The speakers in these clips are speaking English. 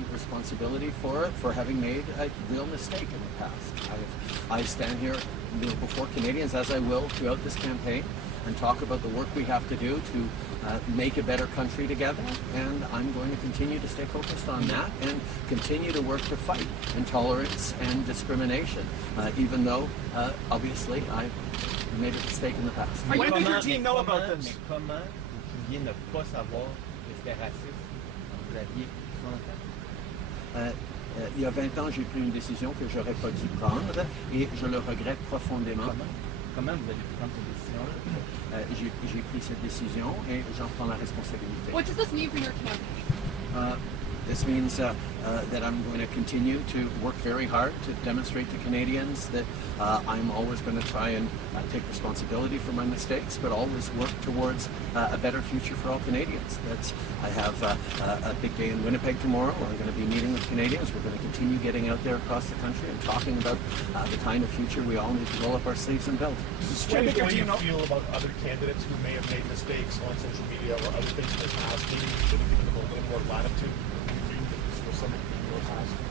taking responsibility for it, for having made a real mistake in the past. I stand here before Canadians, as I will throughout this campaign, and talk about the work we have to do to make a better country together, and I'm going to continue to stay focused on that and continue to work to fight intolerance and discrimination, even though obviously I made a mistake in the past. When did your team know about this? Comment vous pouviez ne pas savoir que c'était raciste quand vous aviez 30 ans? Il y a 20 ans, j'ai pris une décision que j'aurais pas dû prendre et je le regrette profondément. Comment vous avez pu prendre cette décision-là? J'ai pris cette décision et j'en prends la responsabilité. What does this mean for your campaign? This means that I'm going to continue to work very hard to demonstrate to Canadians that I'm always going to try and take responsibility for my mistakes, but always work towards a better future for all Canadians. I have a big day in Winnipeg tomorrow. I'm going to be meeting with Canadians. We're going to continue getting out there across the country and talking about the kind of future we all need to roll up our sleeves and build. How do you feel about other candidates who may have made mistakes on social media or other things in the past? Maybe you should have given them a little more latitude.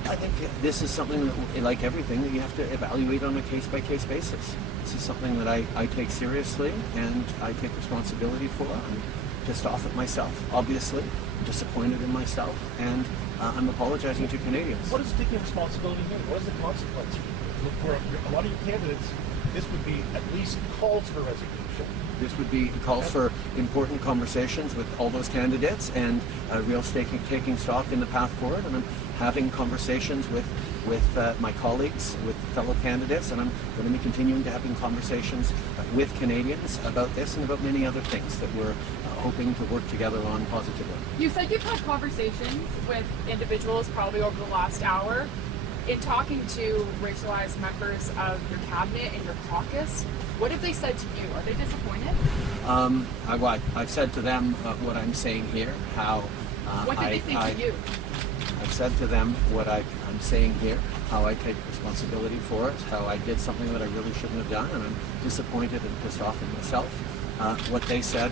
I think this is something that, like everything, that you have to evaluate on a case-by-case basis. This is something that I take seriously and I take responsibility for. I'm pissed off at myself, obviously. I'm disappointed in myself, and I'm apologizing to Canadians. What does taking responsibility mean? What is the consequence? For a lot of your candidates, this would be at least calls for resignation. This would be calls for important conversations with all those candidates and real taking stock in the path forward. And I'm having conversations with my colleagues, with fellow candidates, and I'm going to be continuing to having conversations with Canadians about this and about many other things that we're hoping to work together on positively. You said you've had conversations with individuals probably over the last hour. In talking to racialized members of your cabinet and your caucus, what have they said to you? Are they disappointed? I've said to them what I'm saying here, how what did they say to you? I've said to them what I'm saying here, how I take responsibility for it, how I did something that I really shouldn't have done, and I'm disappointed and pissed off at myself. What they said,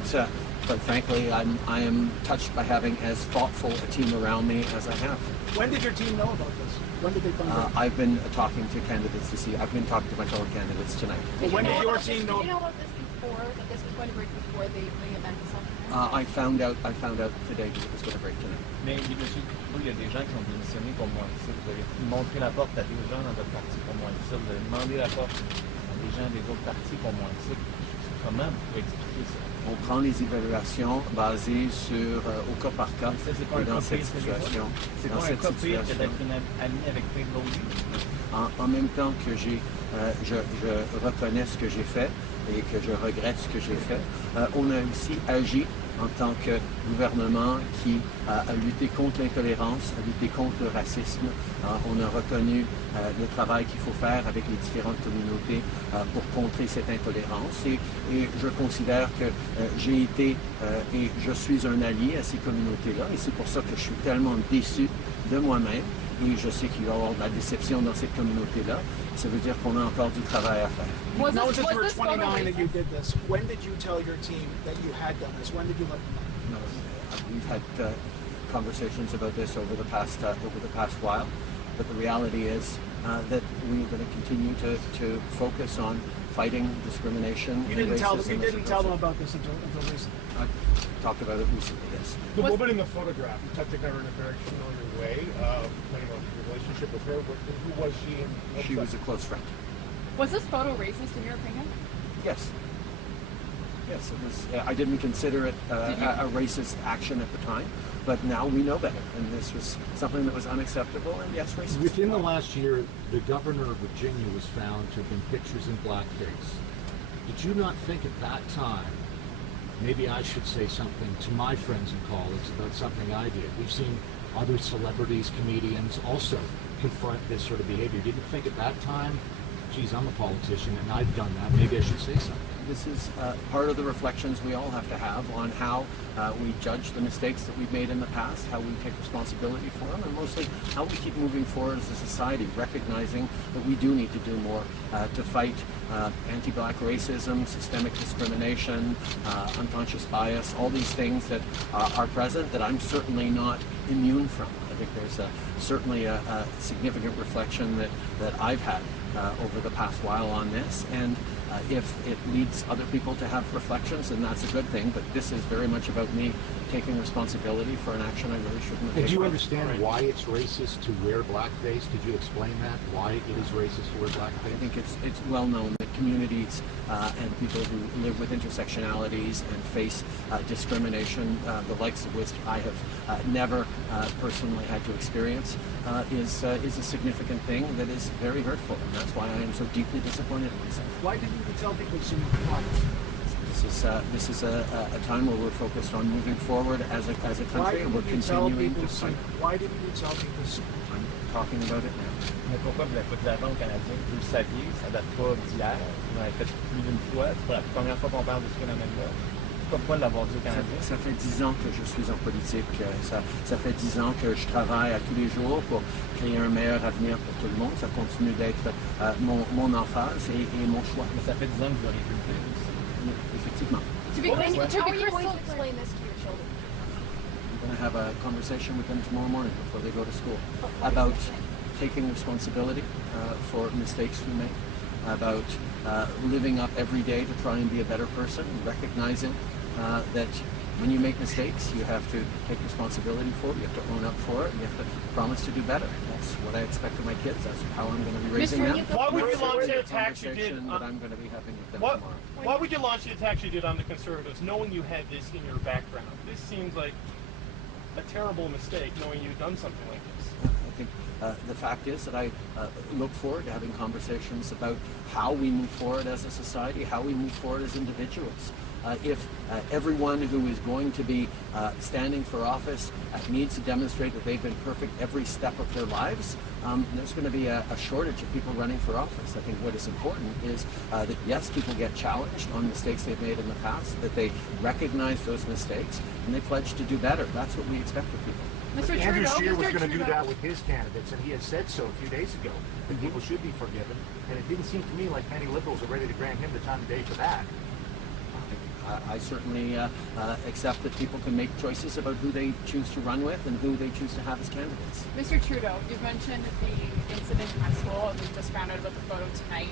but frankly, I am touched by having as thoughtful a team around me as I have. When did your team know about this? When did they find out? I've been talking to candidates I've been talking to my fellow candidates tonight. But when did your team know? Did you know about this before, that this was going to break before the event itself? I found out today that it was going to break tonight. Mais M. Trudeau, il y a des gens qui ont démissionné pour moi ici. Vous avez montré la porte à des gens dans votre parti pour moi ici. Vous avez demandé la porte à des gens des autres partis pour moi ici. Comment vous pouvez expliquer ça? On prend les évaluations basées sur au cas par cas dans cette situation. C'est pas un cas pire que d'être ami avec plein d'autres. En même temps que je reconnais ce que j'ai fait et que je regrette ce que j'ai fait, on a aussi agi en tant que gouvernement qui a lutté contre l'intolérance, a lutté contre le racisme. On a reconnu le travail qu'il faut faire avec les différentes communautés pour contrer cette intolérance. Et je considère que j'ai été et je suis un allié à ces communautés-là. Et c'est pour ça que je suis tellement déçu de moi-même. Et je sais qu'il va y avoir de la déception dans cette communauté-là. Ça veut dire qu'on a encore du travail à faire. Now that you were 29 and you did this, when did you tell your team that you had done this? When did you let them know? We've had conversations about this over the past while, but the reality is that we're going to continue to focus on fighting discrimination. You didn't tell them about this until recently. I talked about it recently, yes. The woman in the photograph, you touched her in a very familiar way, playing on your relationship with her. Who was she? She was a close friend. Was this photo racist in your opinion? Yes. Yes, it was. I didn't consider it a racist action at the time, but now we know better, and this was something that was unacceptable, and yes, racist. Within the last year, the governor of Virginia was found to have been pictures in blackface. Did you not think at that time, maybe I should say something to my friends and colleagues about something I did? We've seen other celebrities, comedians also confront this sort of behavior. Didn't you think at that time, geez, I'm a politician and I've done that, maybe I should say something? This is part of the reflections we all have to have on how we judge the mistakes that we've made in the past, how we take responsibility for them, and mostly how we keep moving forward as a society, recognizing that we do need to do more to fight anti-black racism, systemic discrimination, unconscious bias, all these things that are present that I'm certainly not immune from. I think there's certainly a significant reflection that I've had over the past while on this, and if it leads other people to have reflections, then that's a good thing, but this is very much about me taking responsibility for an action I really shouldn't have taken. And do you understand why it's racist to wear blackface? Could you explain that, why it is racist to wear blackface? I think it's well known that communities and people who live with intersectionalities and face discrimination, the likes of which I have never personally had to experience, is a significant thing that is very hurtful, and that's why I am so deeply disappointed in myself. Why didn't you tell people to come? This is a time where we're focused on moving forward as a country, and we're continuing to fight. Why didn't you tell people to? I'm talking about it now. Mais pourquoi vous l'avez pas dit avant aux Canadiens? Vous le saviez, ça date pas d'hier. Vous l'avez fait plus d'une fois. C'est pas la première fois qu'on parle de ce phénomène-là. Pourquoi l'avoir dit aux Canadiens? Ça fait 10 ans que je suis en politique. Ça fait 10 ans que je travaille à tous les jours pour créer un meilleur avenir pour tout le monde. Ça continue d'être mon emphase et mon choix. Mais ça fait 10 ans que vous auriez pu le dire aussi. Effectivement. To be clear, how are you going to explain this to your children? I'm going to have a conversation with them tomorrow morning before they go to school about taking responsibility for mistakes we make, about living up every day to try and be a better person, recognizing that when you make mistakes, you have to take responsibility for it, you have to own up for it, and you have to promise to do better. That's what I expect of my kids. That's how I'm going to be raising them. Why would you launch the attacks you did? That I'm going to be having with them tomorrow. Why would you launch the attacks you did on the Conservatives, knowing you had this in your background? This seems like a terrible mistake, knowing you've done something like this. I think the fact is that I look forward to having conversations about how we move forward as a society, how we move forward as individuals. If everyone who is going to be standing for office needs to demonstrate that they've been perfect every step of their lives, there's going to be a shortage of people running for office. I think what is important is that yes, people get challenged on mistakes they've made in the past, that they recognize those mistakes, and they pledge to do better. That's what we expect of people. Mr. Andrew Trudeau, Scheer was Mr. going to do Trudeau. that with his candidates, and he has said so a few days ago, that people should be forgiven, and it didn't seem to me like many Liberals are ready to grant him the time of day for that. I certainly accept that people can make choices about who they choose to run with and who they choose to have as candidates. Mr. Trudeau, you've mentioned the incident in high school, and we just found out about the photo tonight.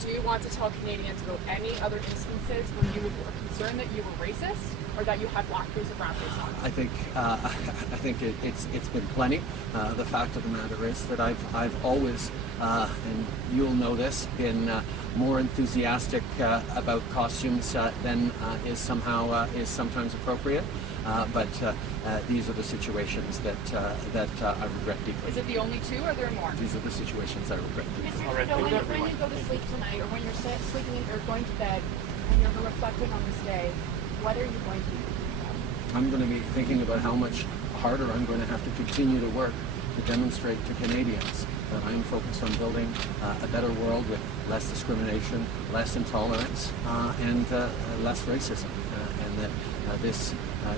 Do you want to tell Canadians about any other instances where you were concerned that you were racist or that you had blackface or brownface on? I think it's been plenty. The fact of the matter is that I've always, and you'll know this, been more enthusiastic about costumes than is sometimes appropriate. But these are the situations that I regret deeply. Is it the only two, or are there more? These are the situations I regret deeply. Mr. Trudeau, when you go to sleep tonight, or when you're sleeping in, or going to bed, and you're reflecting on this day, what are you going to be thinking about? I'm going to be thinking about how much harder I'm going to have to continue to work to demonstrate to Canadians that I am focused on building a better world with less discrimination, less intolerance, and less racism. And that this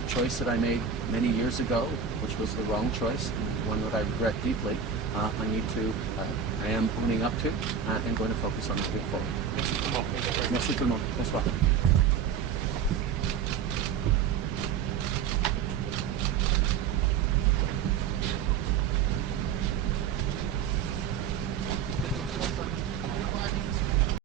choice that I made many years ago, which was the wrong choice, one that I regret deeply, I am owning up to and going to focus on moving forward. Merci tout le monde. Bonsoir.